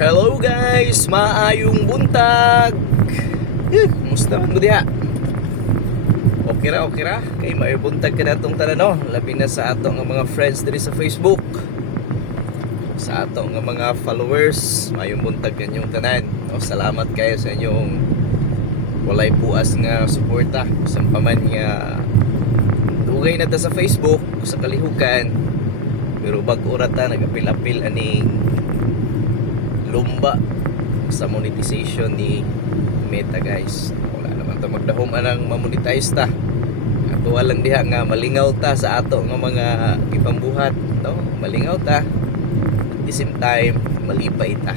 Hello guys, maayong buntag. Kumusta man mo diha? Okay ra. Kay maayong buntag ka natong tanan no. Labi na sa ato nga mga friends diri sa Facebook. Sa ato nga mga followers, maayong buntag kanyong tanan. O, salamat kayo sa inyong walay puas nga suporta. Bisan pa man nga dugay na ta sa Facebook sa kalihukan. Pero bag-o ra ta nagapil-apil aning lumba sa monetization ni Meta guys. Wala naman ta magdahom anang mamonetize ta. Ato lang diha nga malingaw ta sa ato nga mga ipambuhat, no? Malingaw ta. At the same time malipay ta.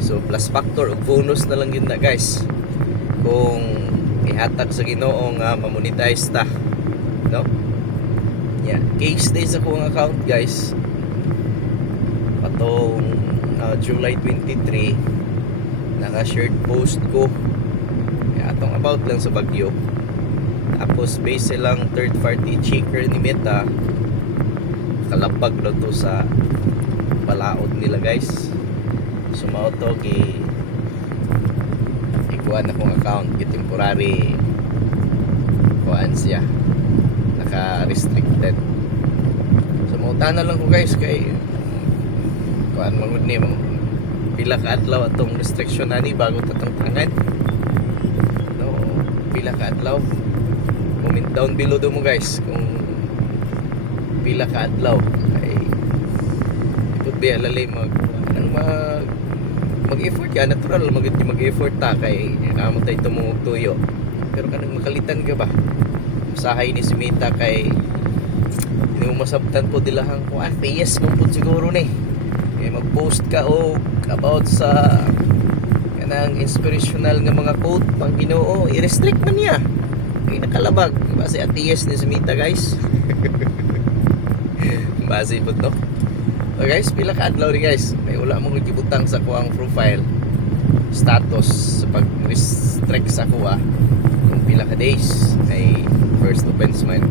So plus factor o bonus na lang yun na guys. Kung ihatag sa Ginoo nga mamonetize ta, no? Yeah, case day sa kong account guys. Patong July 23 naka-shared post ko atong about lang sa Bagyo, tapos base silang third party checker ni Meta, kalabag na to sa balaod nila guys. Sumao to ikuan akong account temporary kuan siya naka-restricted. Sumauta na lang ko guys kay kuan magud ni pila ka adlaw atong restriction ani bago tatang tangan, no? Pila ka adlaw, comment down below do mo guys kung pila ka adlaw ay ipud be alalay mag-effort ka, natural mag-effort ta kay amo tay tumong tuyo. Pero kanang makalitan ka ba usahay ni si Meta kay hindi mo masabtan po dilahang ko yes mo po siguro ni mag-post ka o about sa kanang inspirational nga mga quote pang Ginoo, i-restrict man niya ay nakalabag base atheist ni Meta guys. Base po to. So guys, pila ka adlaw ni guys may wala mong gibutang sa kuang profile status sa pag-restrict sa kuha kung pila ka days ay first offense man,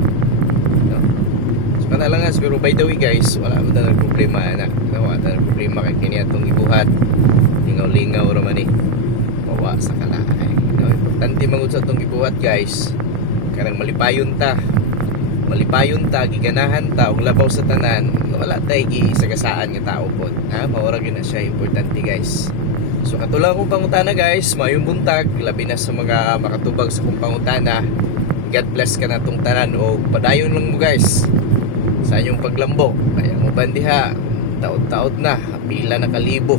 no? So kana lang pero by the way guys, wala mo na problema na wala na problema kay kini atong ibuhat lingaw-lingaw ra man ni bawa sa kalahay, no? Importante mangud sa atong ibuhat guys kanang malipayon ta giganahan ta og labaw sa tanan, wala tay gisagasaan nga tao pod, ha? Maura gyud na siya importante guys. So katulad akong pangutana guys, mayong buntag labi na sa mga makatubag sa kong pangutana. God bless ka na tong tanan o padayon lang mo guys sa inyong paglambo. Kaya mo bandiha taod-taod na pila na kalibo,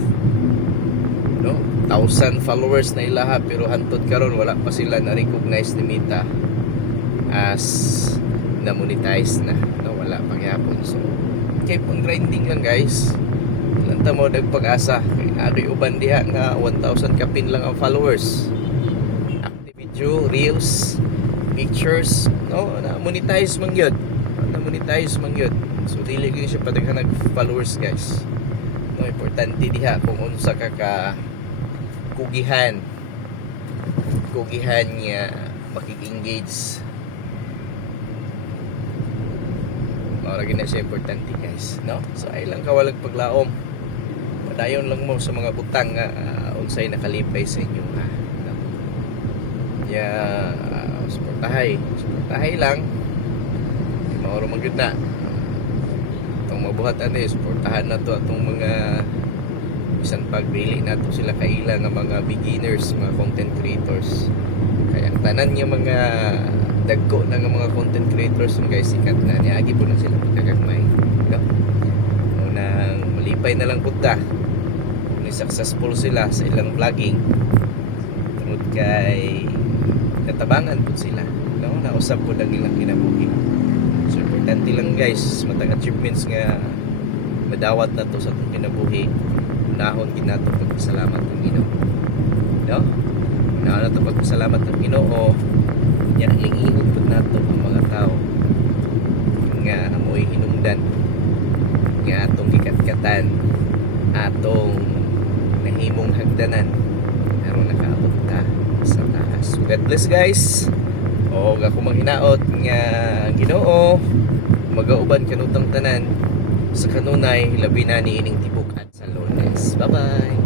no? 1,000 followers na ilaha pero hantod karon wala pa sila na recognize ni Meta as na monetize na, no? Wala pang yapon. So keep on grinding lang guys. Lanta mo nagpag-asa kay ari uban diha nga 1,000 kapin lang ang followers. Active video, reels, pictures, no? Na monetize man gyud. So dili gyud siya padaghan nag followers guys, no? Importante diha kung unsa ka kugihan nga makik-engage. Maura gyud na siya importante guys, no? So ay lang kawalag paglaom, padayon lang mo sa mga butang nga unsay nakalipay sa inyo, ha? No? Suportahay lang mauro magyud na itong mabuhatan suportahan na to atong mga bisan pagdili na to sila kaila nga mga beginners, mga content creators. Kaya ang tanan nga mga dagko na nga mga content creators guys, sikat na niagi po na sila pagkagagmay, no? Unang malipay na lang punta kung successful sila sa ilang vlogging tungod kay natabangan po sila, no? Nausap po lang ilang kinabuhi. So importante lang guys, matang achievements nga madawat na to sa itong kinabuhi. Unahon ginato pagpasalamat ng Ginoo, no? Unahon na to pagpasalamat ng Ginoo. Nya lingingon pud nato ang mga tao nga amoy hinungdan nga atong gikatkatan, atong nahimong hagdanan aron nakaabot ta sa taas. So God bless guys. O ako manghinaot nga Ginoo magauban kanutang tanan sa kanunay labi na ni ining tibok at sa Lunes. Bye-bye.